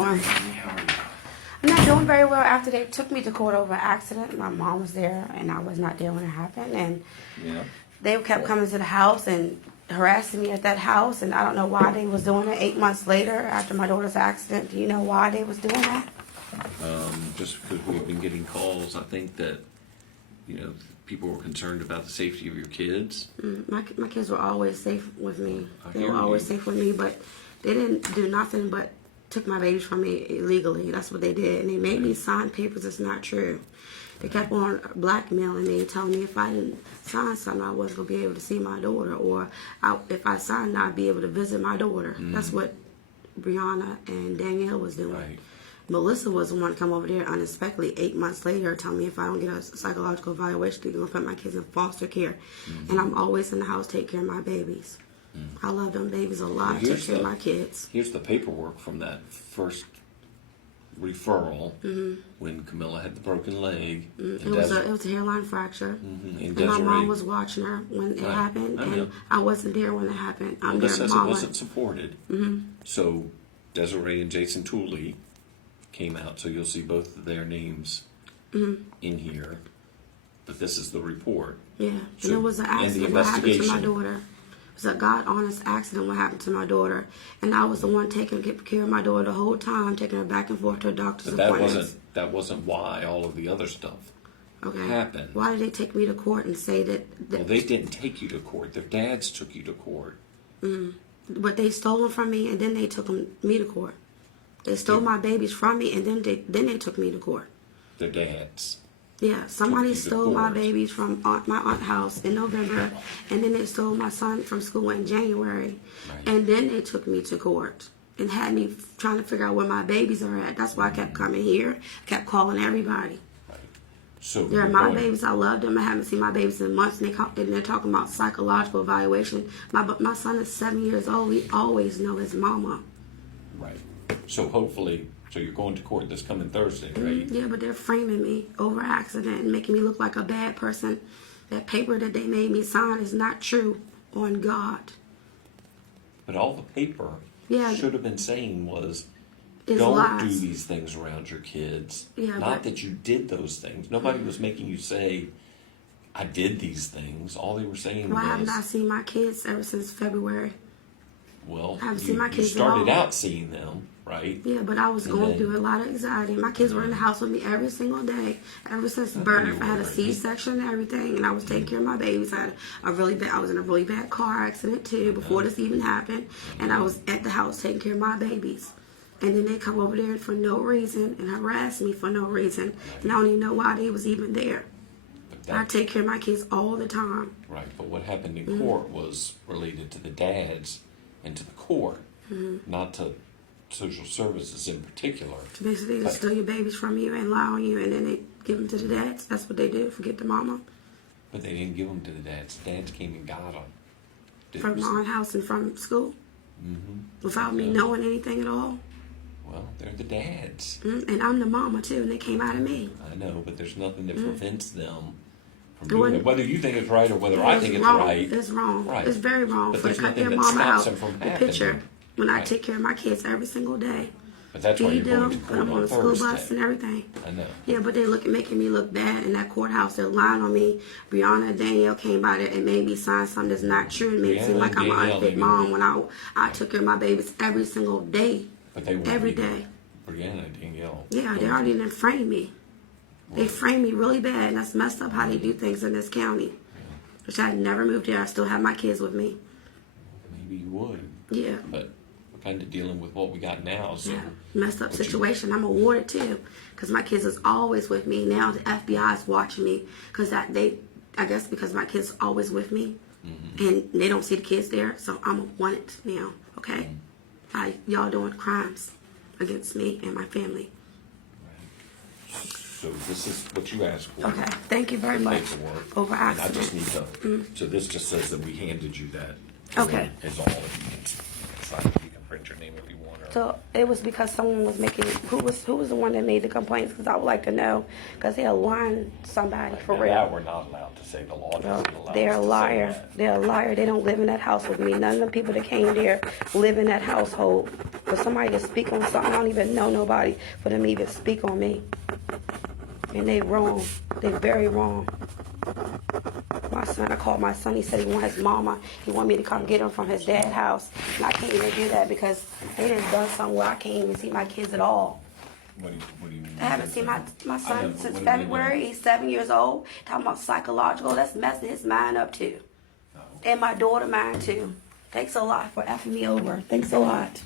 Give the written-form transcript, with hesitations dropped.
I'm not doing very well after they took me to court over an accident. My mom was there, and I was not there when it happened. And they kept coming to the house and harassing me at that house. And I don't know why they was doing it 8 months later after my daughter's accident. Do you know why they was doing that? Just because we've been getting calls, I think that, people were concerned about the safety of your kids. My kids were always safe with me. I They hear were always you. safe with me, but they didn't do nothing but took my babies from me illegally. That's what they did. And they made me sign papers that's not true. They kept on blackmailing me, telling me if I didn't sign something, I wasn't going to be able to see my daughter. Or if I signed, I'd be able to visit my daughter. That's what Brianna and Danielle was doing. Right. Melissa was the one to come over there unexpectedly 8 months later, telling me if I don't get a psychological evaluation, they're going to put my kids in foster care. And I'm always in the house taking care of my babies. I love them babies a lot. Take care of my kids. Here's the paperwork from that first referral when Camilla had the broken leg. It was a hairline fracture. And My mom Desiree, was watching her when it happened, I know. and I wasn't there when it happened. I'm this there says it mama. wasn't supported. So Desiree and Jason Tooley came out, so you'll see both of their names in here. But this is the report. Yeah, So- and it was an and the accident. What happened to my investigation. daughter? It was a God honest accident. What happened to my daughter? And I was the one taking care of my daughter the whole time, taking her back and forth to her doctor's But appointments. that wasn't why all of the other stuff Okay. happened. Why did they take me to court and say that? Well, they didn't take you to court. Their dads took you to court. But they stole them from me, and then they took me to court. They stole my babies from me, and then they took me to court. Their dads. Yeah, somebody you to stole my court. babies from my aunt's house in November, and then they stole my son from school in January, Right. and then they took me to court and had me trying to figure out where my babies are at. That's why I kept coming here, kept calling everybody. Right. So They're you're my going- babies. I love them. I haven't seen my babies in months, and they're talking about psychological evaluation. My son is 7 years old. He always know his mama. Right. So hopefully, so you're going to court this coming Thursday, right? Yeah, but they're framing me over accident and making me look like a bad person. That paper that they made me sign is not true on God. But all the paper Yeah. should have been saying was, It's don't lies. do these things around your kids. Yeah, Not but- that you did those things. Nobody was making you say, I did these things. All they were saying Why haven't I was, seen my kids ever since February? well, I haven't you, seen my you kids at started all. out seeing them, right? Yeah, but I was And going then- through a lot of anxiety. My kids were in the house with me every single day, ever since birth. I had a were. C-section and everything, and I was taking care of my babies. I was in a really bad car accident too before this even happened, and I was at the house taking care of my babies. And then they come over there for no reason and harass me for no reason, and I don't even know why they was even there. But I that, take care of my kids all the time. right. But what happened in court was related to the dads and to the court, not to social services in particular. So basically, they just steal your babies from you and lie on you, and then they give them to the dads. That's what they do. Forget the mama. But they didn't give them to the dads. Dads came and got them. From my own house and from school, without me knowing anything at all. Well, they're the dads. And I'm the mama too, and they came out of me. I know, but there's nothing that prevents them from It doing wouldn't- it. Whether you think it's right or whether I think it's wrong. right. It's wrong. Right. It's very wrong But for to there's cut nothing their that mama stops out. them from The happening. picture when I Right. take care of my kids every single day. But that's why Feed you're going them, to put court them on on the school bus Thursday. and everything. I know. Yeah, but they're making me look bad in that courthouse. They're lying on me. Brianna and Danielle came by there and made me sign something that's not true and made it seem Brianna like and I'm an Danielle unfit made mom me- when I took care of my babies every single day. But they were Every day. Brianna and Danielle. Yeah, they already didn't frame me. They framed me really bad, and that's messed up how they do things in this county. Which I had never moved here. I still have my kids with me. Maybe you would. Yeah. But we're kind of dealing with what we got now. So Yeah, messed up what you- situation. I'm awarded too, because my kids is always with me. Now the FBI is watching me, because I guess because my kids are always with me, and they don't see the kids there, so I'm wanted now. Okay, y'all doing crimes against me and my family. So this is what you asked for. Okay, thank you very The much. paperwork. Over And I just accident. need to. So this just says that we handed you that. Okay. Is all. If you can sign, you can print your name if you want, or So it was because someone was making, who was the one that made the complaints? Because I would like to know, because they're lying somebody for Now, real. that we're not allowed to say. The law doesn't allow They're us a to say liar. that. They're a liar. They don't live in that house with me. None of the people that came there live in that household. For somebody to speak on something, I don't even know nobody for them to even speak on me. And they wrong. They very wrong. My son, I called my son. He said he want his mama. He want me to come get him from his dad's house. And I can't even do that because they done done something where I can't even see my kids at all. What do you mean? I haven't seen my I son know, but since what do you February. mean? He's 7 years old. Talking about psychological. That's messing his mind up too. No. And my daughter mine too. Thanks a lot for effing me over. Thanks a lot.